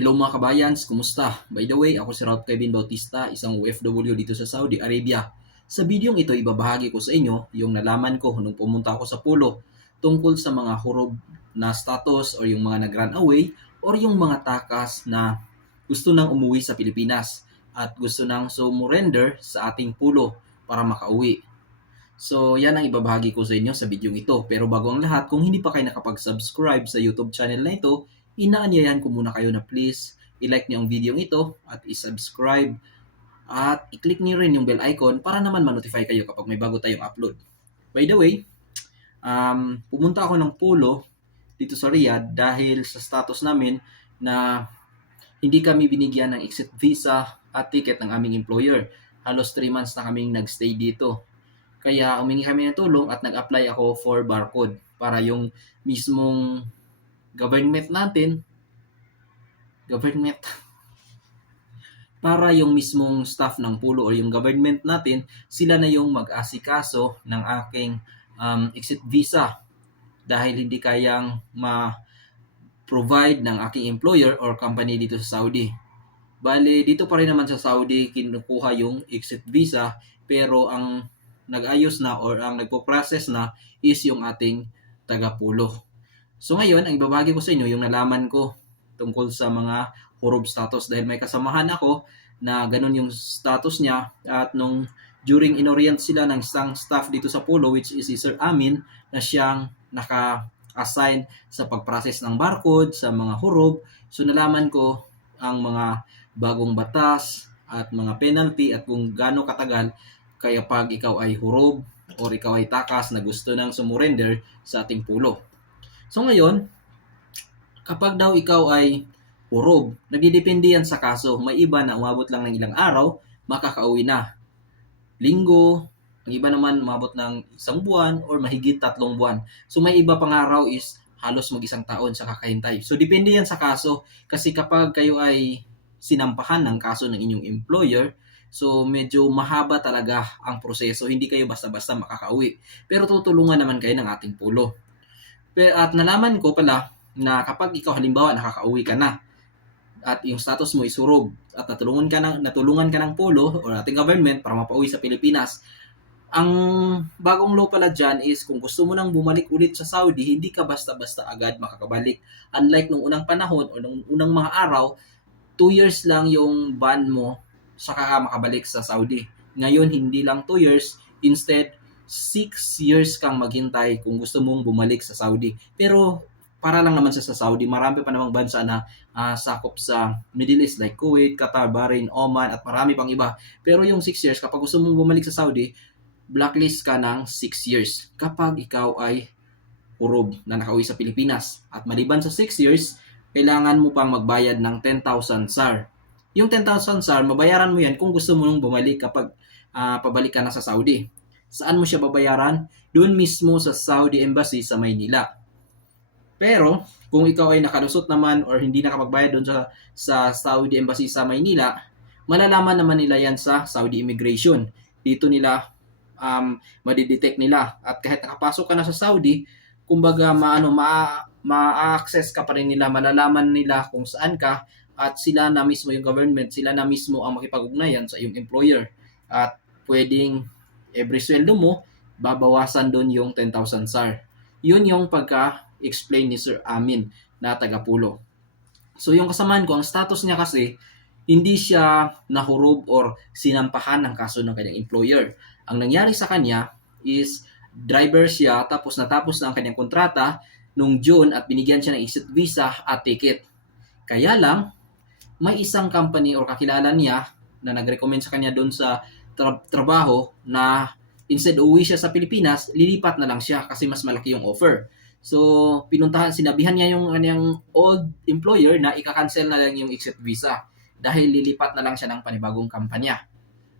Hello mga kabayans, kumusta? By the way, ako si Ralph Kevin Bautista, isang OFW dito sa Saudi Arabia. Sa bidyong ito, ibabahagi ko sa inyo yung nalaman ko nung pumunta ako sa pulo tungkol sa mga huruf na status or yung mga nag-run away or yung mga takas na gusto nang umuwi sa Pilipinas at gusto nang sumurrender sa ating pulo para makauwi. So, yan ang ibabahagi ko sa inyo sa bidyong ito. Pero bago ang lahat, kung hindi pa kayo nakapag-subscribe sa YouTube channel na ito, inaanyayan ko muna kayo na please i-like niyo ang video ito at i-subscribe at i-click niyo rin yung bell icon para naman ma-notify kayo kapag may bago tayong upload. By the way, pumunta ako ng pulo dito sa Riyadh dahil sa status namin na hindi kami binigyan ng exit visa at ticket ng aming employer. Halos 3 months na kaming nagstay dito. Kaya humingi kami ng tulong at nag-apply ako for barcode para yung mismong government para yung mismong staff ng pulo o yung government natin, sila na yung mag-asikaso ng aking exit visa dahil hindi kayang ma-provide ng aking employer or company dito sa Saudi. Bale, dito pa rin naman sa Saudi kinukuha yung exit visa pero ang nag-ayos na or ang nagpo-process na is yung ating taga-pulo. So ngayon, ang ibabahagi ko sa inyo yung nalaman ko tungkol sa mga huruf status dahil may kasamahan ako na ganun yung status niya at nung during inorient sila ng isang staff dito sa pulo which is si Sir Amin na siyang naka-assign sa pag-process ng barcode sa mga huruf. So nalaman ko ang mga bagong batas at mga penalty at kung gaano katagal kaya pag ikaw ay huruf or ikaw ay takas na gusto nang sumurrender sa ating pulo. So ngayon, kapag daw ikaw ay huruf, nagdidepende yan sa kaso. May iba na umabot lang ng ilang araw, makakauwi na. Linggo, ang iba naman umabot ng 1 buwan or mahigit 3 buwan. So may iba pang araw is halos mag-1 taon sa kakahintay. So depende yan sa kaso kasi kapag kayo ay sinampahan ng kaso ng inyong employer, so medyo mahaba talaga ang proseso. Hindi kayo basta-basta makakauwi. Pero tutulungan naman kayo ng ating pulo. At nalaman ko pala na kapag ikaw halimbawa nakakauwi ka na at yung status mo is huruf at natulungan ka ng pulo or ating government para mapauwi sa Pilipinas, ang bagong law pala dyan is kung gusto mo nang bumalik ulit sa Saudi, hindi ka basta-basta agad makakabalik. Unlike nung unang panahon o nung unang mga araw, 2 years lang yung ban mo saka ka makabalik sa Saudi. Ngayon, hindi lang 2 years, instead, 6 years kang maghintay kung gusto mong bumalik sa Saudi. Pero, para lang naman sa Saudi, marami pa namang bansa na sakop sa Middle East like Kuwait, Qatar, Bahrain, Oman, at marami pang iba. Pero yung 6 years, kapag gusto mong bumalik sa Saudi, blacklist ka ng 6 years kapag ikaw ay huruf na nakauwi sa Pilipinas. At maliban sa 6 years, kailangan mo pang magbayad ng 10,000 SAR. Yung 10,000 SAR, mabayaran mo yan kung gusto mo nung bumalik kapag pabalik ka na sa Saudi. Saan mo siya babayaran? Doon mismo sa Saudi Embassy sa Maynila. Pero, kung ikaw ay nakalusot naman or hindi nakapagbayad doon sa Saudi Embassy sa Maynila, malalaman naman nila yan sa Saudi Immigration. Dito nila madidetect nila. At kahit nakapasok ka na sa Saudi, kumbaga ma-access ka pa rin nila, malalaman nila kung saan ka at sila na mismo yung government, sila na mismo ang makipag-ugnayan sa iyong employer. At pwedeng every sweldo mo, babawasan doon yung 10,000 SAR. Yun yung pagka-explain ni Sir Amin na taga-pulo. So yung kasamaan ko, ang status niya kasi, hindi siya nahuruf or sinampahan ng kaso ng kanyang employer. Ang nangyari sa kanya is driver siya tapos natapos na ang kanyang kontrata nung June at binigyan siya ng exit visa at ticket. Kaya lang, may isang company or kakilala niya na nag-recommend sa kanya doon sa trabaho na instead uwi siya sa Pilipinas, lilipat na lang siya kasi mas malaki yung offer. So, sinabihan niya yung kanyang old employer na ika-cancel na lang yung exit visa dahil lilipat na lang siya ng panibagong kampanya.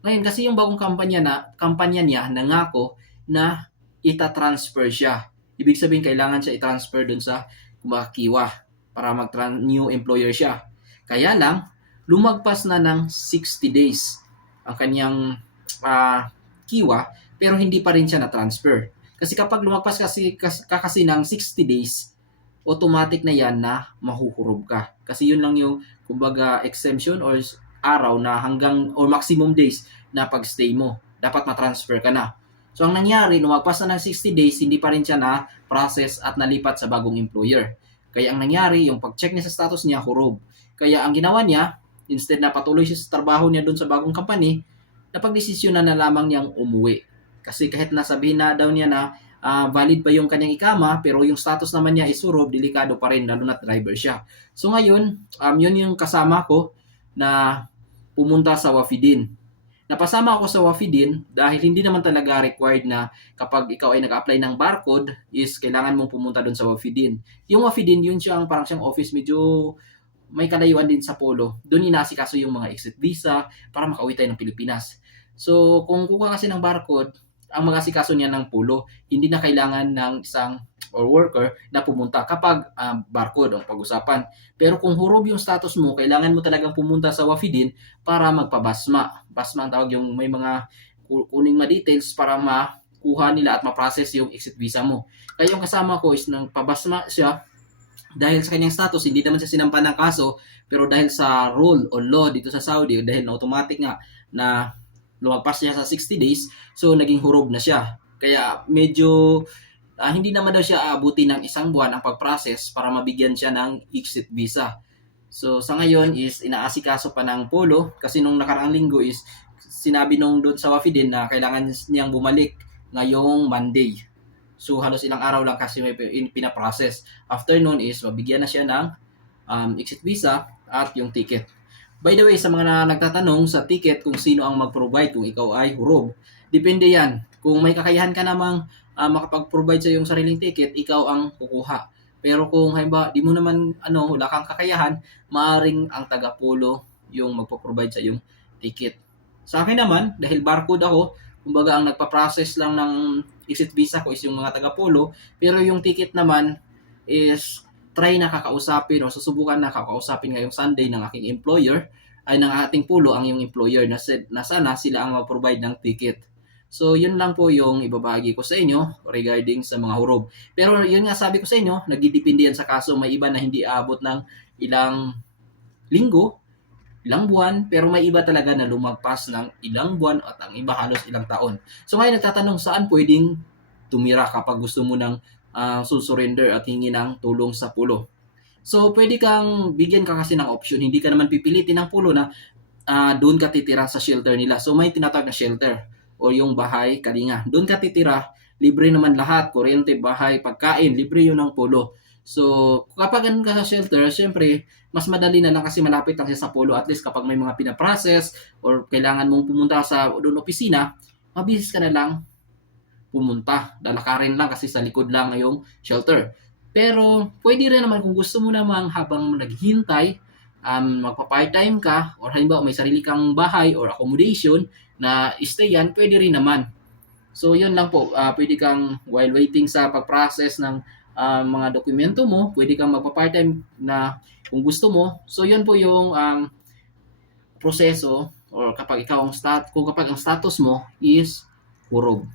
Ngayon, kasi yung bagong kampanya niya nangako na ita-transfer siya. Ibig sabihin, kailangan siya i-transfer dun sa Kiwa para new employer siya. Kaya lang, lumagpas na ng 60 days ang kanyang Kiwa, pero hindi pa rin siya na-transfer. Kasi kapag lumagpas kasi ng 60 days, automatic na yan na mahuhurog ka. Kasi yun lang yung, kumbaga, exemption or araw na hanggang or maximum days na pag-stay mo. Dapat ma-transfer ka na. So, ang nangyari, lumagpas na ng 60 days, hindi pa rin siya na-process at nalipat sa bagong employer. Kaya ang nangyari, yung pag-check niya sa status niya, hurog. Kaya ang ginawa niya, instead na patuloy siya sa trabaho niya doon sa bagong company, napagdesisyonan na lamang niyang umuwi. Kasi kahit nasabihin na daw niya na valid pa yung kanyang ikama, pero yung status naman niya is hurog, delikado pa rin, lalo na driver siya. So ngayon, yun yung kasama ko na pumunta sa Wafidin. Napasama ako sa Wafidin dahil hindi naman talaga required na kapag ikaw ay nag-apply ng barcode is kailangan mong pumunta doon sa Wafidin. Yung Wafidin, yun siyang parang siyang office, medyo may kalayuan din sa Polo. Doon inaasikaso yung mga exit visa para makauwi tayo ng Pilipinas. So kung kukuha kasi ng barcode, ang mag-asikaso niya ng Polo, hindi na kailangan ng isang or worker na pumunta kapag barcode ang pag-usapan. Pero kung hurog yung status mo, kailangan mo talagang pumunta sa Wafidin para magpabasma. Basma ang tawag, yung may mga kuning ma-details para makuha nila at ma-process yung exit visa mo. Kaya yung kasama ko is nang pabasma siya dahil sa kanyang status, hindi naman siya sinampan ng kaso, pero dahil sa rule o law dito sa Saudi, dahil na automatic nga na lumagpas niya sa 60 days, so naging hurog na siya. Kaya medyo hindi naman daw siya aabuti ng isang buwan ang pag-process para mabigyan siya ng exit visa. So sa ngayon is inaasikaso pa ng Polo kasi nung nakaraang linggo is sinabi nung doon sa Wafidin na kailangan niyang bumalik ngayong Monday. So halos ilang araw lang kasi may pinaprocess. After noon is mabigyan na siya ng exit visa at yung ticket. By the way, sa mga nagtatanong sa ticket kung sino ang mag-provide kung ikaw ay hurog, depende yan. Kung may kakayahan ka namang makapag-provide sa iyong sariling ticket, ikaw ang kukuha. Pero kung halimbawa, di mo naman wala kang kakayahan, maaring ang taga-Polo yung magpo-provide sa iyong ticket. Sa akin naman, dahil barcode ako, kumbaga ang nagpa-process lang ng exit visa ko is yung mga taga-Polo, pero yung ticket naman is try na kakausapin o susubukan na kakausapin ngayong Sunday ng aking employer ay ng ating Polo ang yung employer na sana sila ang mag-provide ng ticket. So, yun lang po yung ibabahagi ko sa inyo regarding sa mga hurog. Pero yun nga sabi ko sa inyo, nagdidepende yan sa kaso. May iba na hindi aabot ng ilang linggo, ilang buwan, pero may iba talaga na lumagpas ng ilang buwan at ang iba halos ilang taon. So, ngayon nagtatanong saan pwedeng tumira kapag gusto mo ng surrender at hingi ng tulong sa Polo. So, pwede kang bigyan ka kasi ng option. Hindi ka naman pipilitin ng Polo na doon ka titira sa shelter nila. So, may tinatawag na shelter o yung bahay kalinga. Doon ka titira, libre naman lahat, kuryente, bahay, pagkain, libre yun ng Polo. So, kapag ganun ka sa shelter, syempre, mas madali na lang kasi malapit lang siya sa Polo. At least kapag may mga pinaprocess or kailangan mong pumunta sa doon opisina, mabilis ka na lang pumunta. Lalakarin lang kasi sa likod lang yung shelter. Pero, pwede rin naman kung gusto mo namang habang naghihintay, magpa-part-time ka or halimbawa may sarili kang bahay or accommodation na stay yan, pwede rin naman. So, yun lang po. Pwede kang, while waiting sa pag-process ng mga dokumento mo, pwede kang magpa-part-time na kung gusto mo. So, yun po yung proseso or kapag kapag ang status mo is hurog.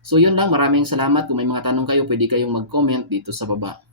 So, yun lang. Maraming salamat. Kung may mga tanong kayo, pwede kayong mag-comment dito sa baba.